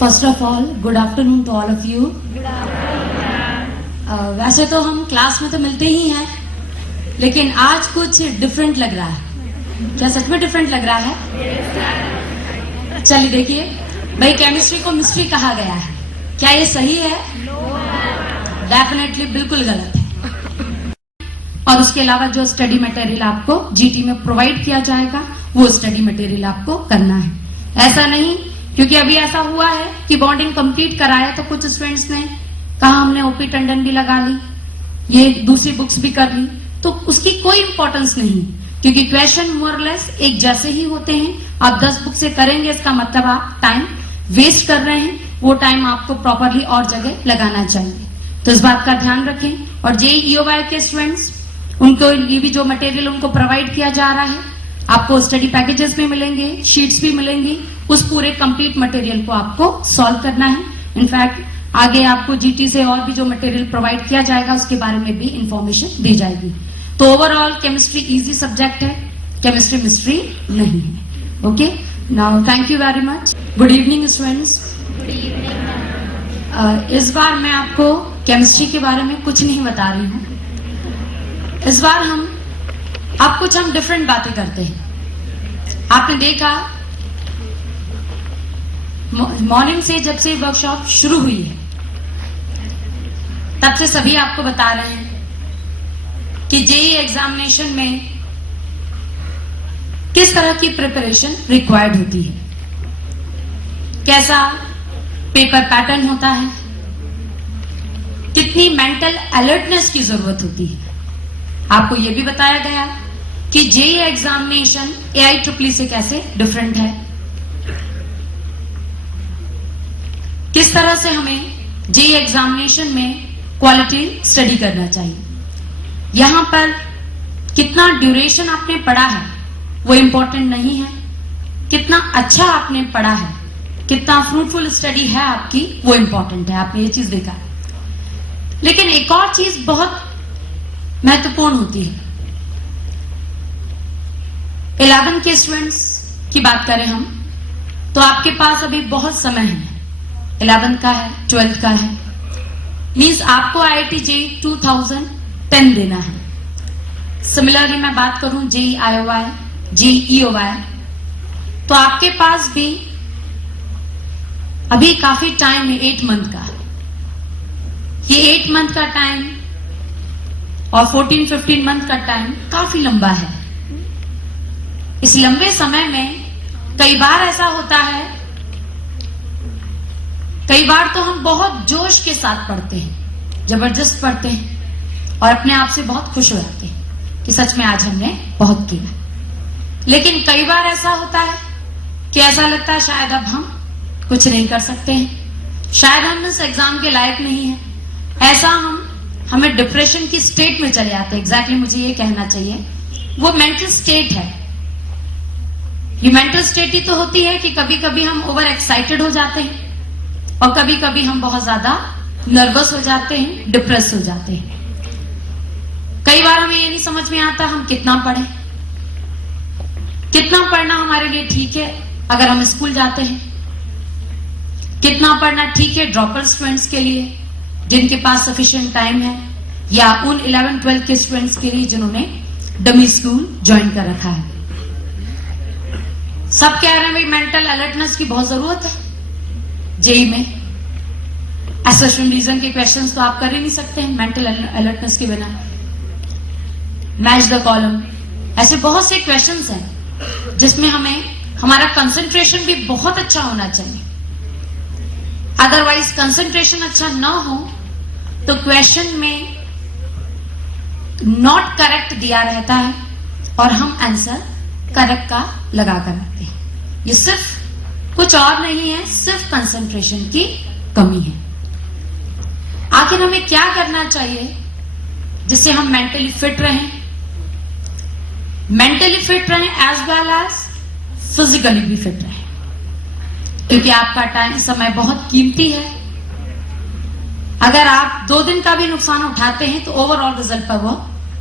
First of all, good afternoon to all of you. वैसे तो हम क्लास में तो मिलते ही हैं, लेकिन आज कुछ डिफरेंट लग रहा है। क्या सच में डिफरेंट लग रहा है? चलिए देखिए, भाई केमिस्ट्री को मिस्ट्री कहा गया है, क्या ये सही है? डेफिनेटली बिल्कुल गलत है। और उसके अलावा जो स्टडी मटेरियल आपको जीटी में प्रोवाइड किया जाएगा वो स्टडी मटेरियल आपको करना है। ऐसा नहीं, क्योंकि अभी ऐसा हुआ है कि बॉन्डिंग कंप्लीट कराया तो कुछ स्टूडेंट्स ने कहा हमने ओपी टंडन भी लगा ली, ये दूसरी बुक्स भी कर ली, तो उसकी कोई इंपॉर्टेंस नहीं, क्योंकि क्वेश्चन मोरलेस एक जैसे ही होते हैं। आप 10 बुक से करेंगे, इसका मतलब आप टाइम वेस्ट कर रहे हैं, वो टाइम आपको प्रॉपरली और जगह लगाना चाहिए। तो इस बात का ध्यान रखें। और जेईओवाई के स्टूडेंट्स, उनको ये भी जो मटेरियल उनको प्रोवाइड किया जा रहा है, आपको स्टडी पैकेजेस भी मिलेंगे, शीट्स भी मिलेंगी, उस पूरे कंप्लीट मटेरियल को आपको सॉल्व करना है। इनफैक्ट आगे आपको जीटी से और भी जो मटेरियल प्रोवाइड किया जाएगा उसके बारे में भी इंफॉर्मेशन दी जाएगी। तो ओवरऑल केमिस्ट्री इजी सब्जेक्ट है, केमिस्ट्री मिस्ट्री नहीं है। Okay, now thank you very much. Good evening students. इस बार मैं आपको केमिस्ट्री के बारे में कुछ नहीं बता रही हूँ। इस बार हम डिफरेंट बातें करते हैं। आपने देखा मॉर्निंग से जब से वर्कशॉप शुरू हुई है तब से सभी आपको बता रहे हैं कि जेईई एग्जामिनेशन में किस तरह की प्रिपरेशन रिक्वायर्ड होती है, कैसा पेपर पैटर्न होता है, कितनी मेंटल अलर्टनेस की जरूरत होती है। आपको यह भी बताया गया कि जेईई एग्जामिनेशन AIEEE से कैसे डिफरेंट है, किस तरह से हमें जेईई एग्जामिनेशन में क्वालिटी स्टडी करना चाहिए। यहां पर कितना ड्यूरेशन आपने पढ़ा है वो इंपॉर्टेंट नहीं है, कितना अच्छा आपने पढ़ा है, कितना फ्रूटफुल स्टडी है आपकी, वो इंपॉर्टेंट है। आपने ये चीज देखा है। लेकिन एक और चीज बहुत महत्वपूर्ण होती है। 11 के स्टूडेंट्स की बात करें हम, तो आपके पास अभी बहुत समय है। 11 का है, 12 का है, मीन्स आपको IIT JEE 2010 देना है। सिमिलरली मैं बात करूं JEE JEOY, तो आपके पास भी अभी काफी टाइम है, 8 मंथ का। ये 8 मंथ का टाइम और 14-15 मंथ का टाइम काफी लंबा है। इस लंबे समय में कई बार ऐसा होता है, कई बार तो हम बहुत जोश के साथ पढ़ते हैं, जबरदस्त पढ़ते हैं और अपने आप से बहुत खुश हो जाते हैं कि सच में आज हमने बहुत किया। लेकिन कई बार ऐसा होता है कि ऐसा लगता है शायद अब हम कुछ नहीं कर सकते हैं, शायद हम इस एग्जाम के लायक नहीं है। ऐसा हमें डिप्रेशन की स्टेट में चले आते हैं। एग्जैक्टली मुझे ये कहना चाहिए, वो मेंटल स्टेट है। ये मेंटल स्टेट ही तो होती है कि कभी कभी हम ओवर एक्साइटेड हो जाते हैं और कभी कभी हम बहुत ज्यादा नर्वस हो जाते हैं, डिप्रेस हो जाते हैं। कई बार हमें ये नहीं समझ में आता हम कितना पढ़े, कितना पढ़ना हमारे लिए ठीक है अगर हम स्कूल जाते हैं, कितना पढ़ना ठीक है ड्रॉपर स्टूडेंट्स के लिए जिनके पास सफिशिएंट टाइम है, या उन 11-12 के स्टूडेंट्स के लिए जिन्होंने डमी स्कूल ज्वाइन कर रखा है। सब कह रहे हैं भाई मेंटल अलर्टनेस की बहुत जरूरत है जेईई में। एसेशन रीजन के क्वेश्चंस तो आप कर ही नहीं सकते हैं मेंटल अलर्टनेस के बिना। मैच द कॉलम, ऐसे बहुत से क्वेश्चंस हैं जिसमें हमारा कंसंट्रेशन भी बहुत अच्छा होना चाहिए। अदरवाइज कंसंट्रेशन अच्छा ना हो तो क्वेश्चन में नॉट करेक्ट दिया रहता है और हम आंसर करेक्ट का लगा कर रखते हैं। ये सिर्फ कुछ और नहीं है, सिर्फ कंसंट्रेशन की कमी है। आखिर हमें क्या करना चाहिए जिससे हम मेंटली फिट रहें, एज वेल एज फिजिकली भी फिट रहें, क्योंकि आपका टाइम समय बहुत कीमती है। अगर आप 2 दिन का भी नुकसान उठाते हैं तो ओवरऑल रिजल्ट पर वो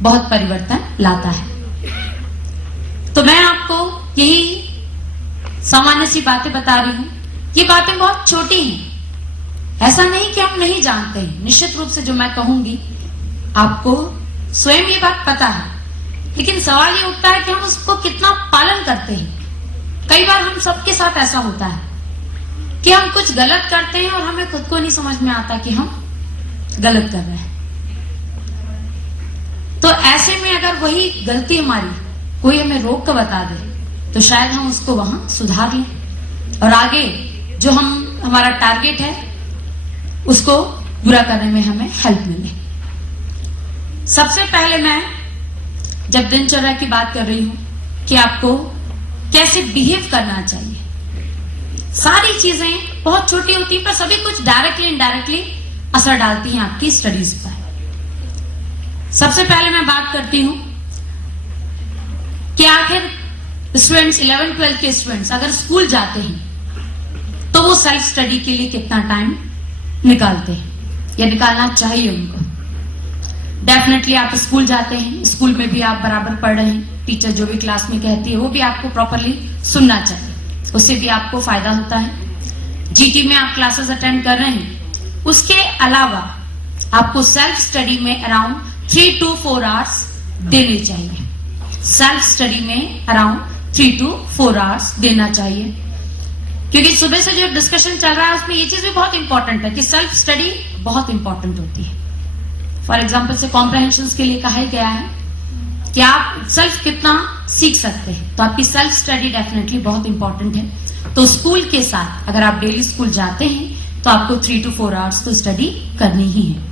बहुत परिवर्तन लाता है। तो मैं आपको यही सामान्य सी बातें बता रही हूं ये बातें बहुत छोटी हैं। ऐसा नहीं कि हम नहीं जानते हैं, निश्चित रूप से जो मैं कहूंगी आपको स्वयं ये बात पता है, लेकिन सवाल ये उठता है कि हम उसको कितना पालन करते हैं। कई बार हम सबके साथ ऐसा होता है कि हम कुछ गलत करते हैं और हमें खुद को नहीं समझ में आता कि हम गलत कर रहे हैं। तो ऐसे में अगर वही गलती हमारी कोई हमें रोक कर बता दे तो शायद हम उसको वहां सुधार लें और आगे जो हमारा टारगेट है उसको पूरा करने में हमें हेल्प मिले। सबसे पहले मैं जब दिनचर्या की बात कर रही हूं कि आपको कैसे बिहेव करना चाहिए, सारी चीजें बहुत छोटी होती हैं पर सभी कुछ डायरेक्टली इनडायरेक्टली असर डालती हैं आपकी स्टडीज पर। सबसे पहले मैं बात करती हूं कि आखिर स्टूडेंट्स 11th 12th के स्टूडेंट्स अगर स्कूल जाते हैं तो वो सेल्फ स्टडी के लिए कितना टाइम निकालते हैं या निकालना चाहिए उनको। डेफिनेटली आप स्कूल जाते हैं, स्कूल में भी आप बराबर पढ़ रहे हैं, टीचर जो भी क्लास में कहती है वो भी आपको प्रॉपरली सुनना चाहिए, उससे भी आपको फायदा होता है। जीटी में आप क्लासेस अटेंड कर रहे हैं, उसके अलावा आपको सेल्फ स्टडी में अराउंड 3 to 4 आवर्स देने चाहिए। सेल्फ स्टडी में अराउंड 3 to 4 आवर्स देना चाहिए, क्योंकि सुबह से जो डिस्कशन चल रहा है उसमें ये चीज भी बहुत इंपॉर्टेंट है कि सेल्फ स्टडी बहुत इंपॉर्टेंट होती है। फॉर एग्जाम्पल से कॉम्प्रहेंशन के लिए कहा गया है कि आप सेल्फ कितना सीख सकते हैं, तो आपकी सेल्फ स्टडी डेफिनेटली बहुत इंपॉर्टेंट है। तो स्कूल के साथ अगर आप डेली स्कूल जाते हैं तो आपको 3 to 4 आवर्स तो स्टडी करनी ही है।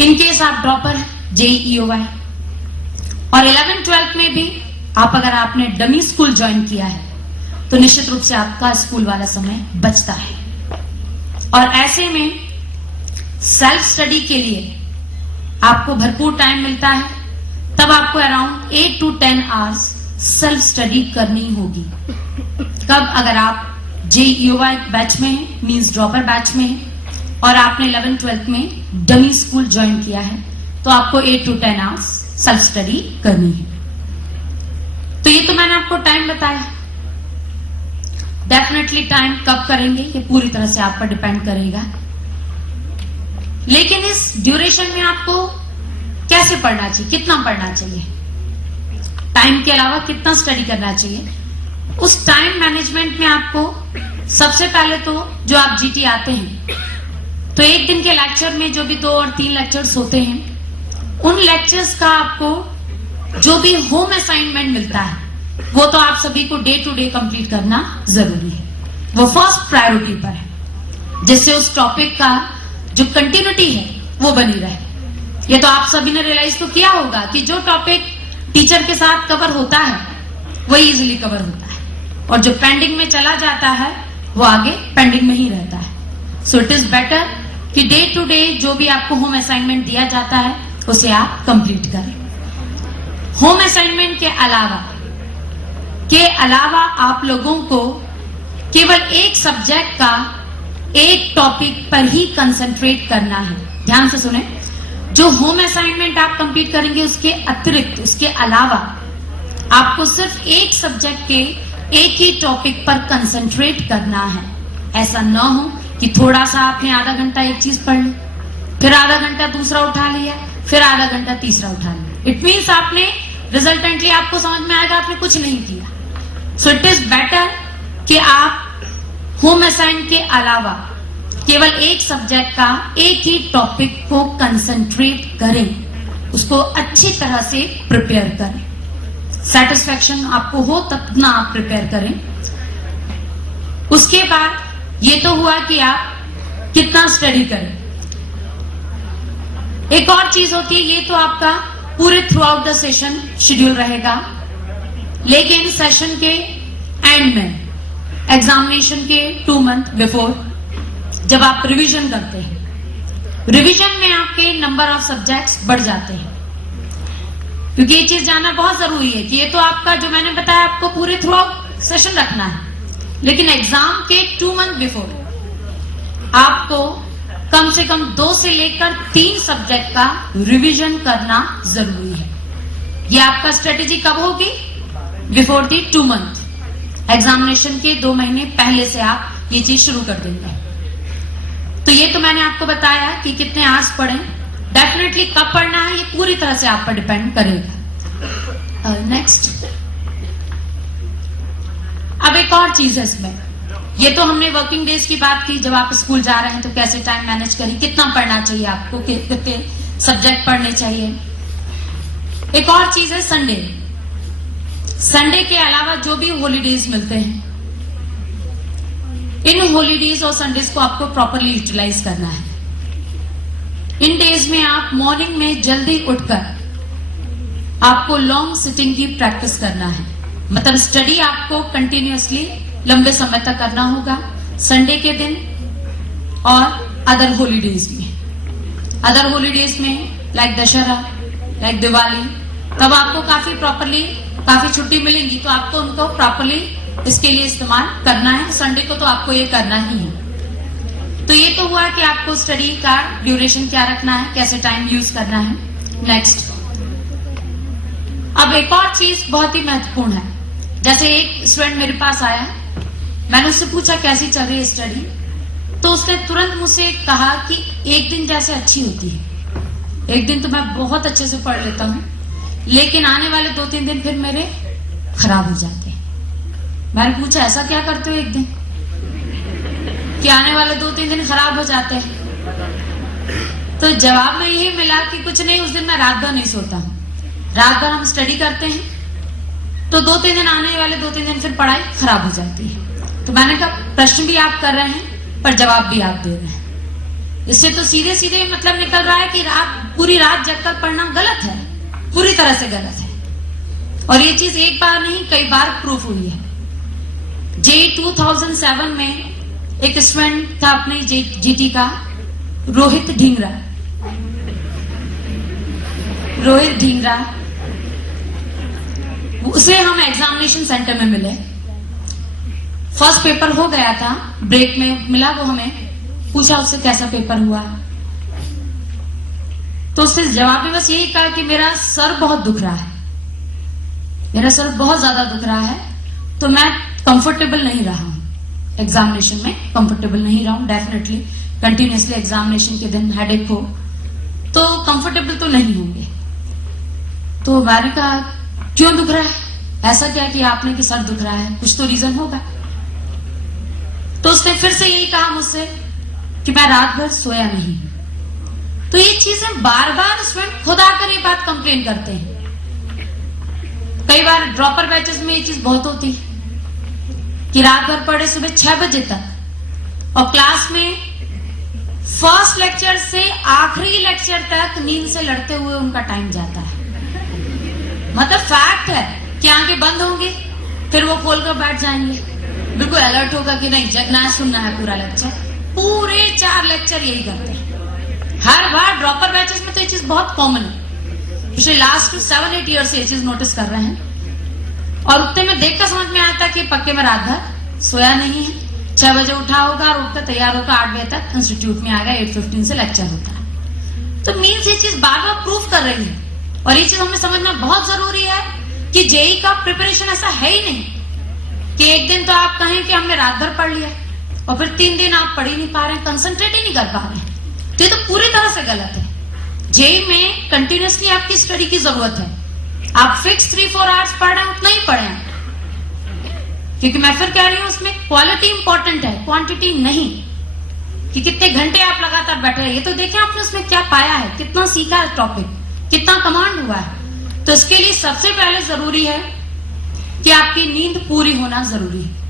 इनकेस आप ड्रॉपर JEE और 11th 12th में भी आप अगर आपने डमी स्कूल ज्वाइन किया है तो निश्चित रूप से आपका स्कूल वाला समय बचता है और ऐसे में सेल्फ स्टडी के लिए आपको भरपूर टाइम मिलता है। तब आपको around 8 to 10 hours self study करनी होगी। कब? अगर आप JEE बैच में हैं, मींस ड्रॉपर बैच में हैं और आपने 11th 12th में डमी स्कूल ज्वाइन किया है तो आपको 8 to 10 आवर्स सेल्फ स्टडी करनी है। तो ये तो मैंने आपको टाइम बताया। डेफिनेटली टाइम कब करेंगे ये पूरी तरह से आप पर डिपेंड करेगा, लेकिन इस ड्यूरेशन में आपको कैसे पढ़ना चाहिए, कितना पढ़ना चाहिए, टाइम के अलावा कितना स्टडी करना चाहिए, उस टाइम मैनेजमेंट में आपको सबसे पहले तो जो आप जीटी आते हैं तो एक दिन के लेक्चर में जो भी 2 और 3 लेक्चर्स होते हैं उन लेक्चर्स का आपको जो भी होम असाइनमेंट मिलता है वो तो आप सभी को डे टू डे कंप्लीट करना जरूरी है। वो फर्स्ट प्रायोरिटी पर है, जिससे उस टॉपिक का जो कंटिन्यूटी है वो बनी रहे। ये तो आप सभी ने रियलाइज तो किया होगा कि जो टॉपिक टीचर के साथ कवर होता है वही इजीली कवर होता है और जो पेंडिंग में चला जाता है वो आगे पेंडिंग में ही रहता है। सो इट इज बेटर कि डे टू डे जो भी आपको होम असाइनमेंट दिया जाता है उसे आप कंप्लीट करें। होम असाइनमेंट के अलावा आप लोगों को केवल एक सब्जेक्ट का एक टॉपिक पर ही कंसंट्रेट करना है। ध्यान से सुने, जो होम असाइनमेंट आप कंप्लीट करेंगे उसके अतिरिक्त, उसके अलावा आपको सिर्फ एक सब्जेक्ट के एक ही टॉपिक पर कंसंट्रेट करना है। ऐसा ना हो कि थोड़ा सा आपने आधा घंटा एक चीज पढ़ ली, फिर आधा घंटा दूसरा उठा लिया, फिर आधा घंटा तीसरा उठा लिया। इट मीन्स आपने रिजल्टेंटली आपको समझ में आएगा आपने कुछ नहीं किया। सो इट इज बेटर कि आप होम असाइन के अलावा केवल एक सब्जेक्ट का एक ही टॉपिक को कंसंट्रेट करें, उसको अच्छी तरह से प्रिपेयर करें। सेटिस्फैक्शन आपको हो तब ना आप प्रिपेयर करें। उसके बाद ये तो हुआ कि आप कितना स्टडी करें। एक और चीज होती है, ये तो आपका पूरे through out the session schedule रहेगा, लेकिन सेशन के एंड में, एग्जामिनेशन के 2 मंथ बिफोर जब आप रिवीजन करते हैं, रिवीजन में आपके नंबर ऑफ सब्जेक्ट्स बढ़ जाते हैं, क्योंकि ये चीज जानना बहुत जरूरी है कि ये तो आपका जो मैंने बताया आपको पूरे थ्रू आउट सेशन रखना है, लेकिन एग्जाम के 2 मंथ बिफोर आपको कम से कम 2 से लेकर 3 सब्जेक्ट का रिवीजन करना जरूरी है। ये आपका स्ट्रेटेजी कब होगी? Before the 2 month. एग्जामिनेशन के 2 महीने पहले से आप ये चीज शुरू कर देंगे। तो ये तो मैंने आपको बताया कि कितने आवर्स पढ़ें, डेफिनेटली कब पढ़ना है ये पूरी तरह से आप पर डिपेंड करेगा। नेक्स्ट, अब एक और चीज है इसमें, ये तो हमने वर्किंग डेज की बात की, जब आप स्कूल जा रहे हैं तो कैसे टाइम मैनेज करें, कितना पढ़ना चाहिए आपको, कितने सब्जेक्ट पढ़ने चाहिए। एक और चीज है संडे। संडे के अलावा जो भी हॉलीडेज मिलते हैं, इन हॉलीडेज और संडेज को आपको प्रॉपरली यूटिलाइज करना है। इन डेज में आप मॉर्निंग में जल्दी उठकर आपको लॉन्ग सिटिंग की प्रैक्टिस करना है, मतलब स्टडी आपको कंटिन्यूअसली लंबे समय तक करना होगा संडे के दिन और अदर हॉलीडेज में। अदर हॉलीडेज में लाइक दशहरा, लाइक दिवाली, तब आपको काफी छुट्टी मिलेंगी, तो आपको उनको प्रॉपरली इसके लिए इस्तेमाल करना है। संडे को तो आपको ये करना ही है। तो ये तो हुआ कि आपको स्टडी का ड्यूरेशन क्या रखना है, कैसे टाइम यूज करना है। नेक्स्ट, अब एक और चीज बहुत ही महत्वपूर्ण है। जैसे एक स्टूडेंट मेरे पास आया, मैंने उससे पूछा कैसी चल रही है स्टडी, तो उसने तुरंत मुझसे कहा कि एक दिन जैसे अच्छी होती है, एक दिन तो मैं बहुत अच्छे से पढ़ लेता हूँ, लेकिन आने वाले 2-3 दिन फिर मेरे खराब हो जाते हैं। मैंने पूछा ऐसा क्या करते हो एक दिन कि आने वाले 2-3 दिन खराब हो जाते हैं? तो जवाब में यही मिला कि कुछ नहीं, उस दिन मैं रात भर नहीं सोता हूँ। रात भर हम स्टडी करते हैं तो 2-3 दिन आने वाले 2-3 दिन फिर पढ़ाई खराब हो जाती है। तो मैंने कहा प्रश्न भी आप कर रहे हैं पर जवाब भी आप दे रहे हैं, इससे तो सीधे सीधे मतलब निकल रहा है कि पूरी रात जगकर पढ़ना गलत है, पूरी तरह से गलत है। और ये चीज एक बार नहीं कई बार प्रूफ हुई है। जेई 2007 में एक स्टूडेंट था अपने जीटी का, रोहित ढींगरा। उसे हम एग्जामिनेशन सेंटर में मिले, फर्स्ट पेपर हो गया था, ब्रेक में मिला वो हमें, पूछा उससे कैसा पेपर हुआ, तो उससे जवाब में बस यही कहा कि मेरा सर बहुत दुख रहा है, मेरा सर बहुत ज्यादा दुख रहा है, तो मैं कंफर्टेबल नहीं रहा हूं एग्जामिनेशन में, कंफर्टेबल नहीं रहा हूं। डेफिनेटली कंटिन्यूसली एग्जामिनेशन के दिन हेडेक हो तो कंफर्टेबल तो नहीं होंगे। तो मैंने कहा क्यों दुख रहा है, ऐसा क्या कि आपने कि सर दुख रहा है, कुछ तो रीजन होगा। तो उसने फिर से यही कहा मुझसे कि मैं रात भर सोया नहीं। तो ये चीजें बार बार स्टूडेंट खुद आकर ये बात कंप्लेन करते हैं। कई बार ड्रॉपर बैचेस में ये चीज बहुत होती है कि रात भर पढ़े सुबह 6 बजे तक, और क्लास में फर्स्ट लेक्चर से आखिरी लेक्चर तक नींद से लड़ते हुए उनका टाइम जाता है। मतलब फैक्ट है कि आंखें बंद होंगी, फिर वो खोलकर बैठ जाएंगे, बिल्कुल अलर्ट होगा कि नहीं जगना है, सुनना है पूरा लेक्चर। पूरे 4 लेक्चर यही करते हैं हर बार। ड्रॉपर बैचेस में तो ये चीज बहुत कॉमन है, पिछले लास्ट 7-8 ईयर से ये चीज नोटिस कर रहे हैं। और उतने में देखकर समझ में आता कि पक्के में रात भर सोया नहीं है। 6 बजे उठा होगा और उठकर तैयार होकर 8 बजे तक इंस्टीट्यूट में आ गया, 8:15 से लेक्चर होता है। तो मीन्स ये चीज बार बार प्रूफ कर रही है। और ये चीज हमें समझना बहुत जरूरी है कि जेई का प्रिपरेशन ऐसा है ही नहीं कि एक दिन तो आप कहें कि हमने रात भर पढ़ लिया और फिर 3 दिन आप पढ़ ही नहीं पा रहे हैं, कंसंट्रेट ही नहीं कर पा रहे हैं। तो ये तो पूरी तरह से गलत है। जेई में कंटिन्यूसली आपकी स्टडी की जरूरत है। आप फिक्स 3-4 आवर्स पढ़ रहे हैं, उतना ही पढ़े हैं, क्योंकि मैं फिर कह रही हूं उसमें क्वालिटी इंपॉर्टेंट है, क्वांटिटी नहीं कि कितने घंटे आप लगातार बैठे हैं। ये तो देखें आपने उसमें क्या पाया है, कितना सीखा है टॉपिक, कितना कमांड हुआ है। तो इसके लिए सबसे पहले जरूरी है कि आपकी नींद पूरी होना जरूरी है।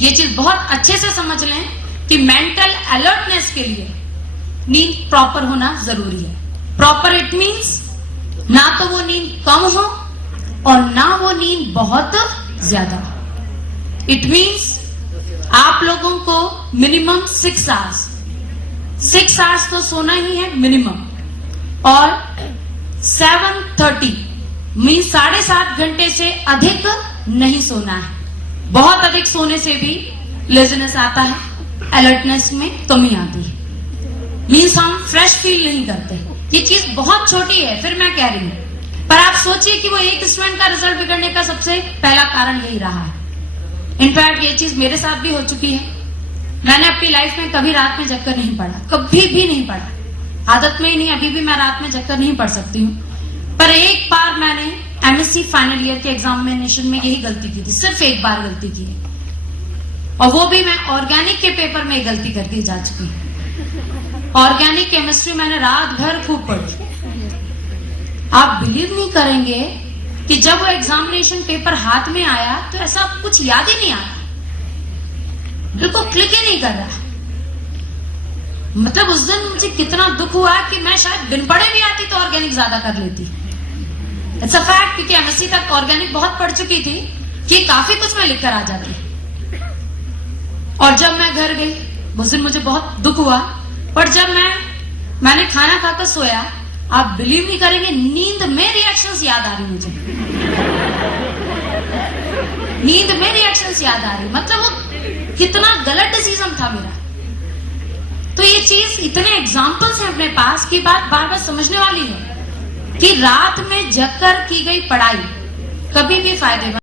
ये चीज बहुत अच्छे से समझ लें कि मेंटल अलर्टनेस के लिए नींद प्रॉपर होना जरूरी है। प्रॉपर इट मींस ना तो वो नींद कम हो और ना वो नींद बहुत ज्यादा। इट मींस आप लोगों को मिनिमम 6 आवर्स, 6 आवर्स तो सोना ही है मिनिमम, और 7:30 मीन 7.5 घंटे से अधिक नहीं सोना है। बहुत अधिक सोने से भी लेजीनेस आता है, अलर्टनेस में कमी आती है, मीन्स हम फ्रेश फील नहीं करते। ये चीज बहुत छोटी है, फिर मैं कह रही हूं, पर आप सोचिए कि वो एक स्टूडेंट का रिजल्ट बिगड़ने का सबसे पहला कारण यही रहा है इनफैक्ट ये चीज मेरे साथ भी हो चुकी है। मैंने अपनी लाइफ में कभी रात में जगकर नहीं पढ़ा, कभी भी नहीं पढ़ा, आदत में ही नहीं, अभी भी मैं रात में जगकर नहीं पढ़ सकती हूँ। पर एक बार मैंने एमएससी फाइनल ईयर के एग्जामिनेशन में यही गलती की थी, सिर्फ एक बार गलती की है, और वो भी मैं ऑर्गेनिक के पेपर में गलती करके जा चुकी हूँ। ऑर्गेनिक केमिस्ट्री मैंने रात भर खूब पढ़ी। आप बिलीव नहीं करेंगे कि जब वो एग्जामिनेशन पेपर हाथ में आया तो ऐसा कुछ याद ही नहीं आया, बिल्कुल क्लिक ही नहीं कर रहा। मतलब उस दिन मुझे कितना दुख हुआ कि मैं शायद बिन पढ़े भी आती तो ऑर्गेनिक ज्यादा कर लेती। इट्स अ फैक्ट, क्योंकि एमएससी तक ऑर्गेनिक बहुत पढ़ चुकी थी कि काफी कुछ मैं लिखकर आ जाती। और जब मैं घर गई उस दिन मुझे बहुत दुख हुआ, पर जब मैंने खाना खाकर सोया, आप बिलीव नहीं करेंगे, नींद में रिएक्शंस याद आ रही मुझे। नींद में रिएक्शंस याद आ रही, मतलब वो कितना गलत डिसीजन था मेरा। तो ये चीज, इतने एग्जाम्पल्स हैं अपने पास की बात बार बार समझने वाली है कि रात में जगकर की गई पढ़ाई कभी भी फायदेमंद